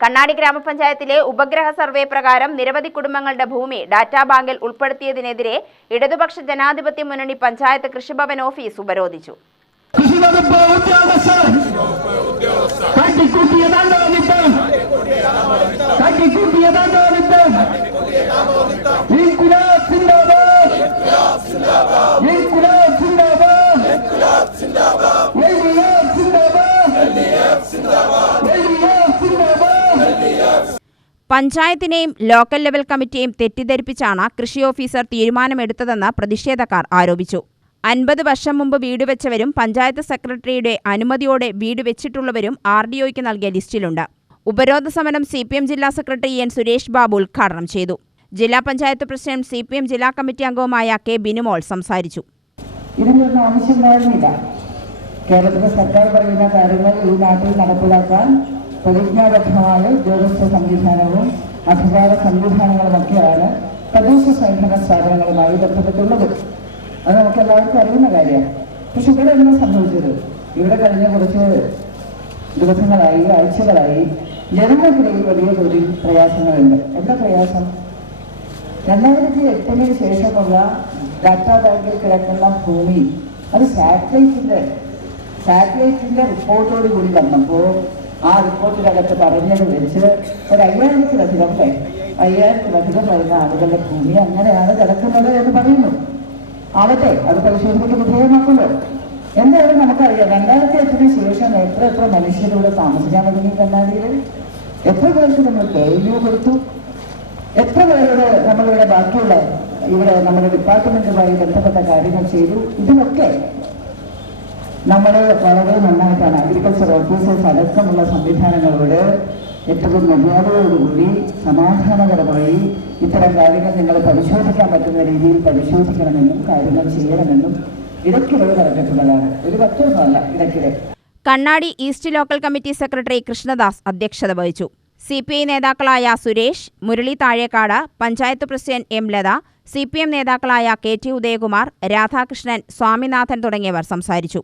കണ്ണാടി ഗ്രാമപഞ്ചായത്തിലെ ഉപഗ്രഹ സർവേ പ്രകാരം നിരവധി കുടുംബങ്ങളുടെ ഭൂമി ഡാറ്റാ ബാങ്കിൽ ഉൾപ്പെടുത്തിയതിനെതിരെ ഇടതുപക്ഷ ജനാധിപത്യ മുന്നണി പഞ്ചായത്ത് കൃഷിഭവൻ ഓഫീസ് ഉപരോധിച്ചു. പഞ്ചായത്തിനെയും ലോക്കൽ ലെവൽ കമ്മിറ്റിയെയും തെറ്റിദ്ധരിപ്പിച്ചാണ് കൃഷി ഓഫീസർ തീരുമാനമെടുത്തതെന്ന് പ്രതിഷേധക്കാർ ആരോപിച്ചു. അൻപത് വർഷം മുമ്പ് വീട് വെച്ചവരും പഞ്ചായത്ത് സെക്രട്ടറിയുടെ അനുമതിയോടെ വീട് വെച്ചിട്ടുള്ളവരും ആർ ഡി ഒയ്ക്ക് നൽകിയ ലിസ്റ്റിലുണ്ട്. ഉപരോധ സമരം സി പി എം ജില്ലാ സെക്രട്ടറി എൻ സുരേഷ് ബാബു ഉദ്ഘാടനം ചെയ്തു. ജില്ലാ panchayat president C P M ജില്ലാ കമ്മിറ്റി അംഗവുമായ കെ ബിനുമോൾ സംസാരിച്ചു. കേരളത്തിലെ സർക്കാർ പറയുന്ന കാര്യങ്ങൾ ഈ നാട്ടിൽ നടപ്പിലാക്കാൻ പ്രതിജ്ഞാബദ്ധമായ ഉദ്യോഗസ്ഥ സംവിധാനവും അധികാര സംവിധാനങ്ങളുമൊക്കെയാണ് തദ്ദേശ സ്വയംഭരണ സ്ഥാപനങ്ങളുമായി ബന്ധപ്പെട്ടുള്ളത്. അത് നമുക്ക് എല്ലാവർക്കും അറിയുന്ന കാര്യമാണ്. പക്ഷെ ഇവിടെ എന്താ സംഭവിച്ചത്? ഇവിടെ കഴിഞ്ഞ കുറച്ച് ദിവസങ്ങളായി ആഴ്ചകളായി ജനങ്ങൾക്കിടയിൽ വലിയ തോതിൽ പ്രയാസങ്ങളുണ്ട്. എന്താ പ്രയാസം? രണ്ടായിരത്തി എട്ടിന് ശേഷമുള്ള ഡാറ്റാ ബാങ്കിൽ കിടക്കുന്ന ഭൂമി അത് സാറ്റലൈറ്റിന്റെ സാറ്റലൈറ്റിന്റെ റിപ്പോർട്ടോട് കൂടി വന്നപ്പോൾ ആ റിപ്പോർട്ടിനകത്ത് പറഞ്ഞത് വെച്ച് ഒരു അയ്യായിരത്തിലധികം അല്ലേ അയ്യായിരത്തിലധികം വരുന്ന ആളുകളുടെ ഭൂമി അങ്ങനെയാണ് കിടക്കുന്നത് എന്ന് പറയുന്നു. ആവട്ടെ അത് പരിശോധനയ്ക്ക് വിധേയമാക്കുമല്ലോ എന്തായാലും നമുക്കറിയാം രണ്ടായിരത്തി എട്ടിന് ശേഷം എത്ര എത്ര മനുഷ്യരിവിടെ താമസിക്കാൻ തുടങ്ങി കണ്ണാടിയിൽ എത്ര പേർക്ക് നമ്മൾ തൊഴിലു കൊടുത്തു? എത്ര പേരോട് നമ്മളിവിടെ ബാക്കിയുള്ള ഇവിടെ നമ്മുടെ ഡിപ്പാർട്ട്മെന്റുമായി ബന്ധപ്പെട്ട കാര്യങ്ങൾ ചെയ്തു? ഇതിനൊക്കെ നമ്മൾ വളരെ നന്നായിട്ടാണ് അഗ്രികൾച്ചർ ഓഫീസേഴ്സ് അടക്കമുള്ള സംവിധാനങ്ങളോട് ഏറ്റവും മര്യാദയോടുകൂടി സമാധാനപരമായി ഇത്തരം കാര്യങ്ങൾ നിങ്ങൾ പരിശോധിക്കാൻ പറ്റുന്ന രീതിയിൽ പരിശോധിക്കണമെന്നും കാര്യങ്ങൾ ചെയ്യണമെന്നും ഇടയ്ക്കിടെ പറഞ്ഞിട്ടുള്ളതാണ്. ഒരു പറ്റൊന്നുമല്ല ഇടയ്ക്കിടെ. Kannadi east local committee secretary Krishnadas അധ്യക്ഷത വഹിച്ചു. സി പി ഐ നേതാക്കളായ Suresh Murali Thazhekkad panchayat president M Latha C P M നേതാക്കളായ കെ ടി ഉദയകുമാർ രാധാകൃഷ്ണൻ സ്വാമിനാഥൻ തുടങ്ങിയവർ സംസാരിച്ചു.